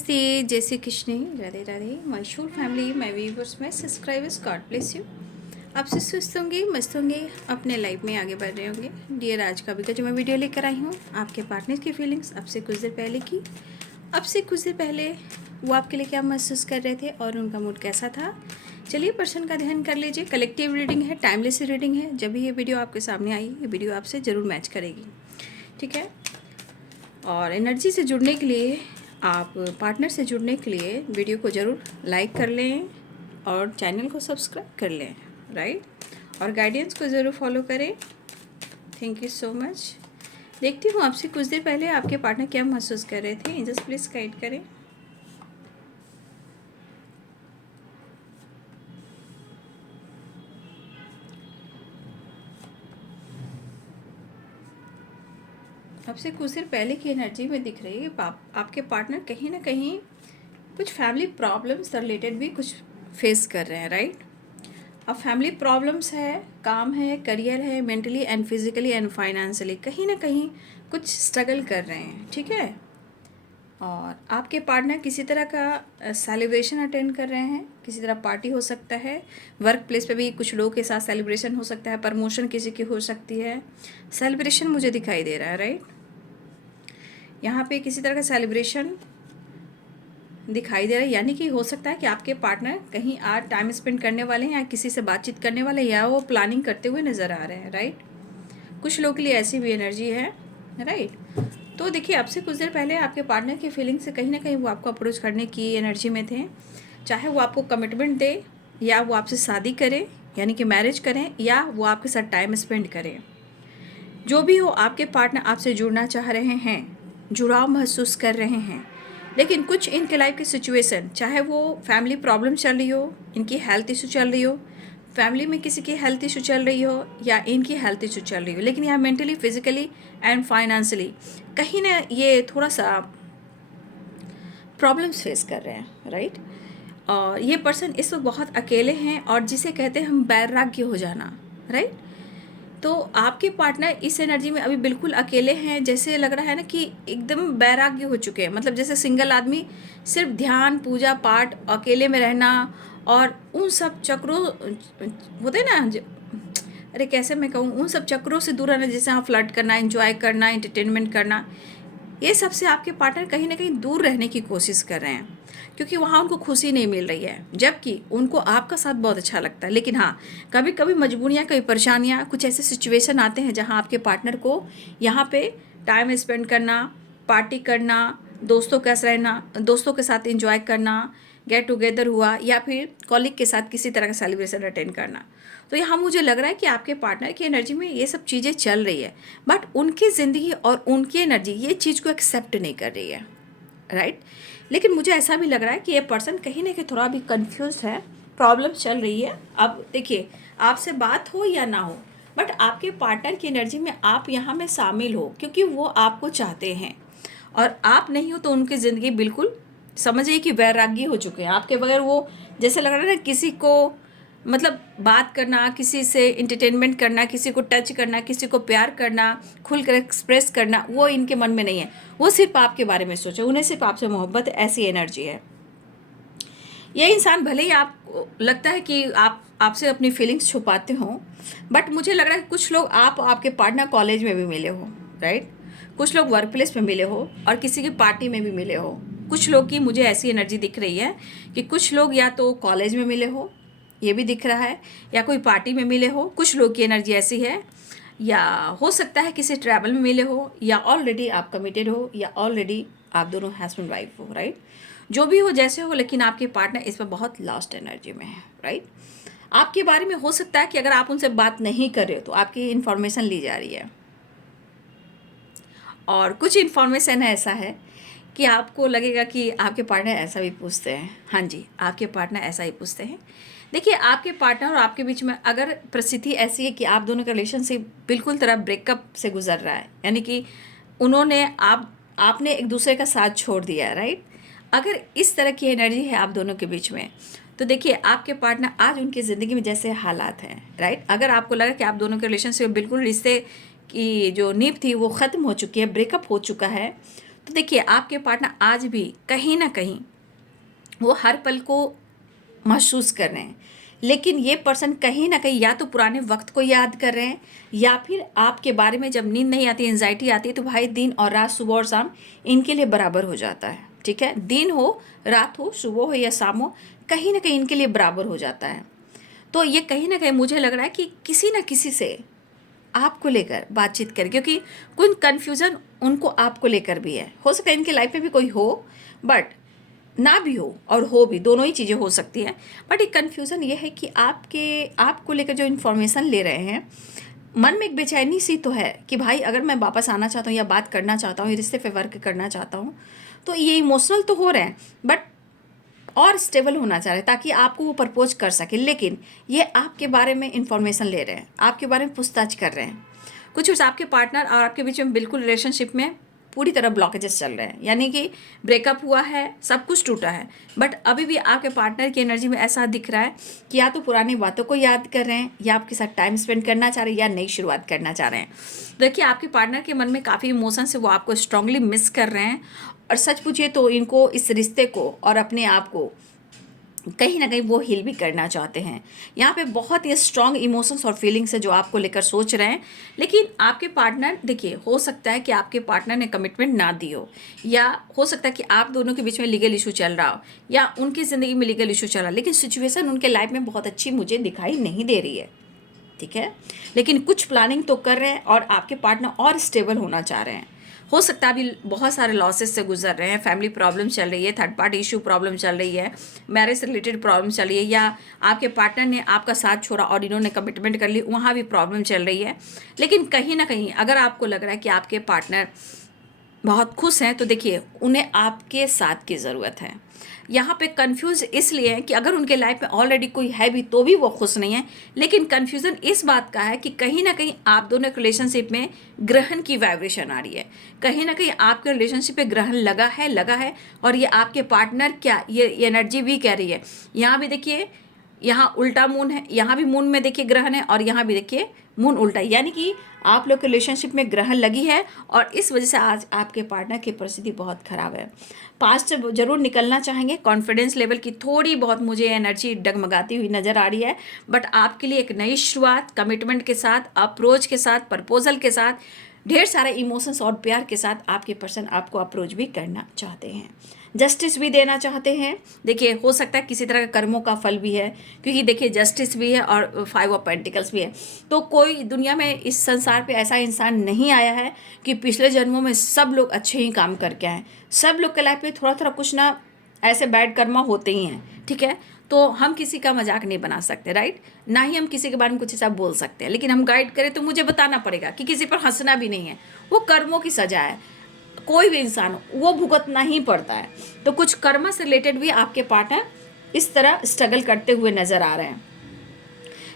नमस्ते, जय Shri Krishna, Radhe Radhe. My Shool family, my viewers, my subscribers, God bless you. आप सब स्वस्थ होंगे, मस्त होंगे, अपने लाइफ में आगे बढ़ रहे होंगे। डियर, आज का भी का जो मैं वीडियो लेकर आई हूँ, आपके पार्टनर की फीलिंग्स आपसे कुछ देर पहले की। अब से कुछ देर पहले वो आपके लिए क्या महसूस कर रहे थे और उनका मूड कैसा था। चलिए पर्सन का ध्यान कर लीजिए। कलेक्टिव रीडिंग है, टाइमलेस रीडिंग है। जब भी ये वीडियो आपके सामने आई, ये वीडियो आपसे ज़रूर मैच करेगी, ठीक है। और एनर्जी से जुड़ने के लिए, आप पार्टनर से जुड़ने के लिए वीडियो को ज़रूर लाइक कर लें और चैनल को सब्सक्राइब कर लें, राइट। और गाइडेंस को ज़रूर फॉलो करें। Thank you so much. देखती हूँ आपसे कुछ देर पहले आपके पार्टनर क्या महसूस कर रहे थे। जस्ट प्लीज़ गाइड करें। आपसे कुछ देर पहले की एनर्जी में दिख रही है आपके पार्टनर कहीं ना कहीं कुछ फैमिली प्रॉब्लम्स रिलेटेड भी कुछ फेस कर रहे हैं, राइट। अब फैमिली प्रॉब्लम्स है, काम है, करियर है, mentally and physically and financially कहीं ना कहीं कुछ स्ट्रगल कर रहे हैं, ठीक है। और आपके पार्टनर किसी तरह का सेलिब्रेशन अटेंड कर रहे हैं, किसी तरह पार्टी हो सकता है, वर्क प्लेस पे भी कुछ लोगों के साथ सेलिब्रेशन हो सकता है, प्रमोशन किसी की हो सकती है। सेलिब्रेशन मुझे दिखाई दे रहा है, राइट। यहाँ पे किसी तरह का सेलिब्रेशन दिखाई दे रहा है, यानी कि हो सकता है कि आपके पार्टनर कहीं आज टाइम स्पेंड करने वाले हैं या किसी से बातचीत करने वाले हैं, या वो प्लानिंग करते हुए नज़र आ रहे हैं, राइट। कुछ लोगों के लिए ऐसी भी एनर्जी है, राइट। तो देखिए, आपसे कुछ देर पहले आपके पार्टनर की फीलिंग से कहीं ना कहीं वो आपको अप्रोच करने की एनर्जी में थे। चाहे वो आपको कमिटमेंट दे, या वो आपसे शादी करे यानी कि मैरिज करें, या वो आपके साथ टाइम स्पेंड करें। जो भी हो, आपके पार्टनर आपसे जुड़ना चाह रहे हैं, जुड़ाव महसूस कर रहे हैं। लेकिन कुछ इनके लाइफ की सिचुएशन, चाहे वो फैमिली प्रॉब्लम चल रही हो, इनकी हेल्थ इशू चल रही हो, फैमिली में किसी की हेल्थ इशू चल रही हो, या इनकी हेल्थ इशू चल रही हो, लेकिन यहाँ मेंटली, फिजिकली एंड फाइनेंशियली कहीं ना ये थोड़ा सा प्रॉब्लम्स फेस कर रहे हैं, राइट। और ये पर्सन इस वक्त बहुत अकेले हैं, और जिसे कहते हैं हम वैराग्य हो जाना, राइट। तो आपके पार्टनर इस एनर्जी में अभी बिल्कुल अकेले हैं। जैसे लग रहा है ना कि एकदम वैराग्य हो चुके हैं, मतलब जैसे सिंगल आदमी सिर्फ ध्यान, पूजा पाठ, अकेले में रहना, और उन सब चक्रों होते ना अरे कैसे मैं कहूँ, उन सब चक्रों से दूर रहना, जैसे हाँ फ्लर्ट करना, एंजॉय करना, एंटरटेनमेंट करना, ये सबसे आपके पार्टनर कहीं ना कहीं दूर रहने की कोशिश कर रहे हैं, क्योंकि वहाँ उनको खुशी नहीं मिल रही है, जबकि उनको आपका साथ बहुत अच्छा लगता है। लेकिन हाँ, कभी कभी मजबूरियाँ, कभी परेशानियाँ, कुछ ऐसे सिचुएशन आते हैं जहाँ आपके पार्टनर को यहाँ पे टाइम स्पेंड करना, पार्टी करना, दोस्तों के साथ रहना, दोस्तों के साथ इंजॉय करना, गेट टुगेदर हुआ, या फिर कॉलिग के साथ किसी तरह का सेलिब्रेशन अटेंड करना। तो यहाँ मुझे लग रहा है कि आपके पार्टनर की एनर्जी में ये सब चीज़ें चल रही है, बट उनकी ज़िंदगी और उनकी एनर्जी ये चीज़ को एक्सेप्ट नहीं कर रही है, राइट। लेकिन मुझे ऐसा भी लग रहा है कि ये पर्सन कहीं ना कहीं थोड़ा भी कंफ्यूज है, प्रॉब्लम चल रही है। अब देखिए, आपसे बात हो या ना हो, बट आपके पार्टनर की एनर्जी में आप यहाँ में शामिल हो, क्योंकि वो आपको चाहते हैं, और आप नहीं हो तो उनकी ज़िंदगी बिल्कुल समझिए कि वैरागी हो चुके हैं आपके बगैर। वो जैसे लग रहा है ना, किसी को मतलब बात करना, किसी से इंटरटेनमेंट करना, किसी को टच करना, किसी को प्यार करना, खुलकर एक्सप्रेस करना, वो इनके मन में नहीं है। वो सिर्फ आपके बारे में सोचे, उन्हें सिर्फ आपसे मोहब्बत, ऐसी एनर्जी है। ये इंसान भले ही आपको लगता है कि आपसे अपनी फीलिंग्स छुपाते हों, बट मुझे लग रहा है कि कुछ लोग आपके पार्टनर कॉलेज में भी मिले हो, राइट। कुछ लोग वर्क प्लेस में मिले हो, और किसी की पार्टी में भी मिले हो। कुछ लोग की मुझे ऐसी एनर्जी दिख रही है कि कुछ लोग या तो कॉलेज में मिले हो, ये भी दिख रहा है, या कोई पार्टी में मिले हो। कुछ लोग की एनर्जी ऐसी है, या हो सकता है किसी ट्रैवल में मिले हो, या ऑलरेडी आप कमिटेड हो, या ऑलरेडी आप दोनों हस्बैंड वाइफ हो, राइट। जो भी हो, जैसे हो, लेकिन आपके पार्टनर इस पर बहुत लॉस्ट एनर्जी में है, राइट। आपके बारे में हो सकता है कि अगर आप उनसे बात नहीं कर रहे हो तो आपकी इन्फॉर्मेशन ली जा रही है, और कुछ इन्फॉर्मेशन ऐसा है कि आपको लगेगा कि आपके पार्टनर ऐसा भी पूछते हैं। हाँ जी, आपके पार्टनर ऐसा ही पूछते हैं। देखिए, आपके पार्टनर और आपके बीच में अगर परिस्थिति ऐसी है कि आप दोनों का रिलेशनशिप बिल्कुल तरह ब्रेकअप से गुजर रहा है, यानी कि उन्होंने आपने एक दूसरे का साथ छोड़ दिया है, राइट। अगर इस तरह की एनर्जी है आप दोनों के बीच में, तो देखिए, आपके पार्टनर आज उनकी ज़िंदगी में जैसे हालात हैं, राइट। अगर आपको लगा कि आप दोनों के रिलेशनशिप बिल्कुल रिश्ते की जो नींव थी वो ख़त्म हो चुकी है, ब्रेकअप हो चुका है, तो देखिए आपके पार्टनर आज भी कहीं ना कहीं वो हर पल को महसूस कर रहे हैं, लेकिन ये पर्सन कहीं ना कहीं या तो पुराने वक्त को याद कर रहे हैं, या फिर आपके बारे में जब नींद नहीं आती, एंजाइटी आती है, तो भाई दिन और रात, सुबह और शाम इनके लिए बराबर हो जाता है। ठीक है, दिन हो, रात हो, सुबह हो या शाम हो, कहीं ना कहीं इनके लिए बराबर हो जाता है। तो ये कहीं ना कहीं मुझे लग रहा है कि किसी ना किसी से आपको लेकर बातचीत करें, क्योंकि कुछ कन्फ्यूज़न उनको आपको लेकर भी है। हो सकता है इनकी लाइफ में भी कोई हो, बट ना भी हो और हो भी, दोनों ही चीज़ें हो सकती हैं। बट एक कन्फ्यूज़न ये है कि आपको लेकर जो इन्फॉर्मेशन ले रहे हैं, मन में एक बेचैनी सी तो है कि भाई अगर मैं वापस आना चाहता हूँ या बात करना चाहता हूँ, रिश्ते पे वर्क करना चाहता हूँ, तो ये इमोशनल तो हो रहे हैं, बट और स्टेबल होना चाह रहे हैं ताकि आपको वो प्रपोज कर सके। लेकिन ये आपके बारे में इंफॉर्मेशन ले रहे हैं, आपके बारे में पूछताछ कर रहे हैं। कुछ आपके पार्टनर और आपके बीच में बिल्कुल रिलेशनशिप में पूरी तरह ब्लॉकेजेस चल रहे हैं, यानी कि ब्रेकअप हुआ है, सब कुछ टूटा है, बट अभी भी आपके पार्टनर की एनर्जी में ऐसा दिख रहा है कि या तो पुरानी बातों को याद कर रहे हैं, या आपके साथ टाइम स्पेंड करना चाह रहे हैं, या नई शुरुआत करना चाह रहे हैं। देखिए आपके पार्टनर के मन में काफ़ी इमोशंस है, वो आपको स्ट्रांगली मिस कर रहे हैं। और सच पूछिए तो इनको इस रिश्ते को और अपने आप को कहीं ना कहीं वो हील भी करना चाहते हैं। यहाँ पे बहुत ही स्ट्रॉन्ग इमोशंस और फीलिंग्स है जो आपको लेकर सोच रहे हैं। लेकिन आपके पार्टनर, देखिए हो सकता है कि आपके पार्टनर ने कमिटमेंट ना दी हो, या हो सकता है कि आप दोनों के बीच में लीगल इशू चल रहा हो, या उनकी ज़िंदगी में लीगल इशू चल रहा है, लेकिन सिचुएशन उनके लाइफ में बहुत अच्छी मुझे दिखाई नहीं दे रही है। ठीक है, लेकिन कुछ प्लानिंग तो कर रहे हैं और आपके पार्टनर और स्टेबल होना चाह रहे हैं। हो सकता है अभी बहुत सारे लॉसेस से गुजर रहे हैं, फैमिली प्रॉब्लम चल रही है, थर्ड पार्टी इशू प्रॉब्लम चल रही है, मैरिज से रिलेटेड प्रॉब्लम चल रही है, या आपके पार्टनर ने आपका साथ छोड़ा और इन्होंने कमिटमेंट कर ली, वहाँ भी प्रॉब्लम चल रही है। लेकिन कहीं ना कहीं अगर आपको लग रहा है कि आपके पार्टनर बहुत खुश हैं, तो देखिए उन्हें आपके साथ की ज़रूरत है। यहाँ पे कंफ्यूज इसलिए है कि अगर उनके लाइफ में ऑलरेडी कोई है भी तो भी वो खुश नहीं है। लेकिन कंफ्यूजन इस बात का है कि कहीं ना कहीं आप दोनों के रिलेशनशिप में ग्रहण की वाइब्रेशन आ रही है, कहीं ना कहीं आपके रिलेशनशिप पे ग्रहण लगा है, और ये आपके पार्टनर क्या ये एनर्जी भी कह रही है। यहाँ भी देखिए, यहाँ उल्टा मून है, यहाँ भी मून में देखिए ग्रहण है, और यहाँ भी देखिए मून उल्टा है, यानी कि आप लोग के रिलेशनशिप में ग्रहण लगी है, और इस वजह से आज आपके पार्टनर की परिस्थिति बहुत खराब है। पास्ट जरूर निकलना चाहेंगे, कॉन्फिडेंस लेवल की थोड़ी बहुत मुझे एनर्जी डगमगाती हुई नज़र आ रही है, बट आपके लिए एक नई शुरुआत, कमिटमेंट के साथ, अप्रोच के साथ, प्रपोजल के साथ, ढेर सारे इमोशंस और प्यार के साथ आपके पर्सन आपको अप्रोच भी करना चाहते हैं, जस्टिस भी देना चाहते हैं। देखिए हो सकता है किसी तरह का कर्मों का फल भी है, क्योंकि देखिए जस्टिस भी है और 5 ऑफ पेंटिकल्स भी है। तो कोई दुनिया में इस संसार पे ऐसा इंसान नहीं आया है कि पिछले जन्मों में सब लोग अच्छे ही काम करके आए। सब लोग के लाइफ में थोड़ा थोड़ा कुछ ना ऐसे बैड कर्मा होते ही हैं। ठीक है, तो हम किसी का मजाक नहीं बना सकते, राइट, ना ही हम किसी के बारे में कुछ ऐसा बोल सकते हैं। लेकिन हम गाइड करें तो मुझे बताना पड़ेगा कि किसी पर हंसना भी नहीं है, वो कर्मों की सजा है। कोई भी इंसान वो भुगतना ही पड़ता है। तो कुछ कर्म से रिलेटेड भी आपके पार्टनर इस तरह स्ट्रगल करते हुए नजर आ रहे हैं,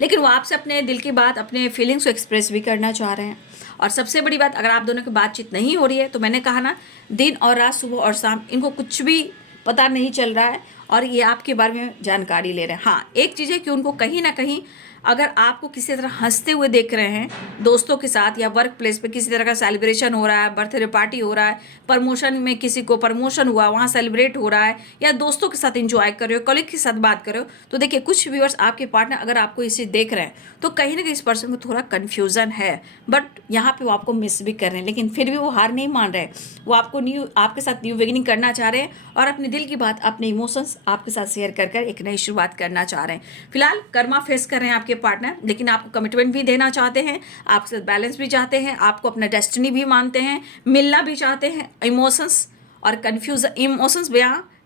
लेकिन वो आपसे अपने दिल की बात, अपने फीलिंग्स को एक्सप्रेस भी करना चाह रहे हैं। और सबसे बड़ी बात, अगर आप दोनों की बातचीत नहीं हो रही है, तो मैंने कहा ना, दिन और रात, सुबह और शाम, इनको कुछ भी पता नहीं चल रहा है और ये आपके बारे में जानकारी ले रहे हैं। हाँ, एक चीज़ है कि उनको कहीं ना कहीं अगर आपको किसी तरह हंसते हुए देख रहे हैं दोस्तों के साथ, या वर्क प्लेस पे किसी तरह का सेलिब्रेशन हो रहा है, बर्थडे पार्टी हो रहा है, प्रमोशन में किसी को प्रमोशन हुआ वहाँ सेलिब्रेट हो रहा है, या दोस्तों के साथ एंजॉय कर रहे हो, कलीग के साथ बात कर रहे हो, तो देखिए कुछ व्यूअर्स आपके पार्टनर अगर आपको इसे देख रहे हैं तो कहीं ना कहीं इस पर्सन को थोड़ा कन्फ्यूज़न है, बट यहाँ पर वो आपको मिस भी कर रहे हैं, लेकिन फिर भी वो हार नहीं मान रहे। वो आपके साथ न्यू बिगिनिंग करना चाह रहे हैं और अपने दिल की बात, अपने इमोशंस आपके साथ शेयर कर एक नई शुरुआत करना चाह रहे हैं। फिलहाल कर्मा फेस कर रहे हैं आपके पार्टनर, लेकिन आपको कमिटमेंट भी देना चाहते हैं, आपके साथ बैलेंस भी चाहते हैं, आपको अपना डेस्टिनी भी मानते हैं, मिलना भी चाहते हैं। इमोशंस और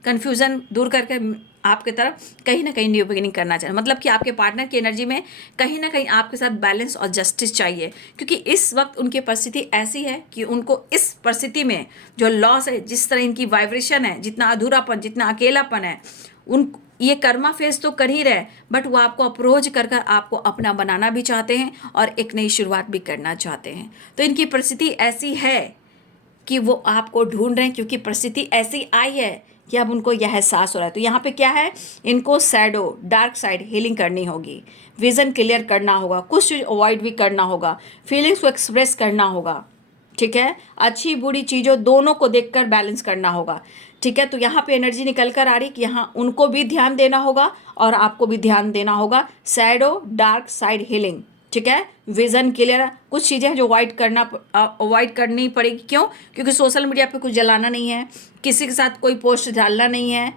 कन्फ्यूजन दूर करके आपके तरफ कहीं ना कहीं न्यू बिगिनिंग करना चाहिए। मतलब कि आपके पार्टनर की एनर्जी में कहीं ना कहीं आपके साथ बैलेंस और जस्टिस चाहिए, क्योंकि इस वक्त उनकी परिस्थिति ऐसी है कि उनको इस परिस्थिति में जो लॉस है, जिस तरह इनकी वाइब्रेशन है, जितना अधूरापन, जितना अकेलापन है, उन ये कर्मा फेस तो कर ही रहे, बट वो आपको अप्रोच कर आपको अपना बनाना भी चाहते हैं और एक नई शुरुआत भी करना चाहते हैं। तो इनकी परिस्थिति ऐसी है कि वो आपको ढूंढ रहे हैं, क्योंकि परिस्थिति ऐसी आई है कि अब उनको यह एहसास हो रहा है। तो यहाँ पे क्या है, इनको शैडो, डार्क साइड हीलिंग करनी होगी, विजन क्लियर करना होगा, कुछ चीज़ अवॉइड भी करना होगा, फीलिंग्स को एक्सप्रेस करना होगा, ठीक है, अच्छी बुरी चीज़ों दोनों को देखकर बैलेंस करना होगा। ठीक है, तो यहाँ पे एनर्जी निकल कर आ रही कि यहाँ उनको भी ध्यान देना होगा और आपको भी ध्यान देना होगा। शैडो डार्क साइड हीलिंग, ठीक है, विजन क्लियर, कुछ चीज़ें हैं जो अवॉइड करनी पड़ेगी। क्यों? क्योंकि सोशल मीडिया पे कुछ जलाना नहीं है, किसी के साथ कोई पोस्ट डालना नहीं है,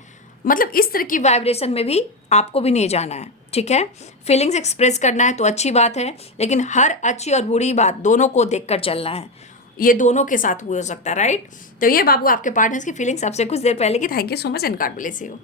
मतलब इस तरह की वाइब्रेशन में भी आपको भी नहीं जाना है। ठीक है, फीलिंग्स एक्सप्रेस करना है तो अच्छी बात है, लेकिन हर अच्छी और बुरी बात दोनों को देखकर चलना है। ये दोनों के साथ हो सकता है, राइट। तो ये बाबू आपके पार्टनर्स की फीलिंग्स आपसे कुछ देर पहले की। Thank you so much and God bless you.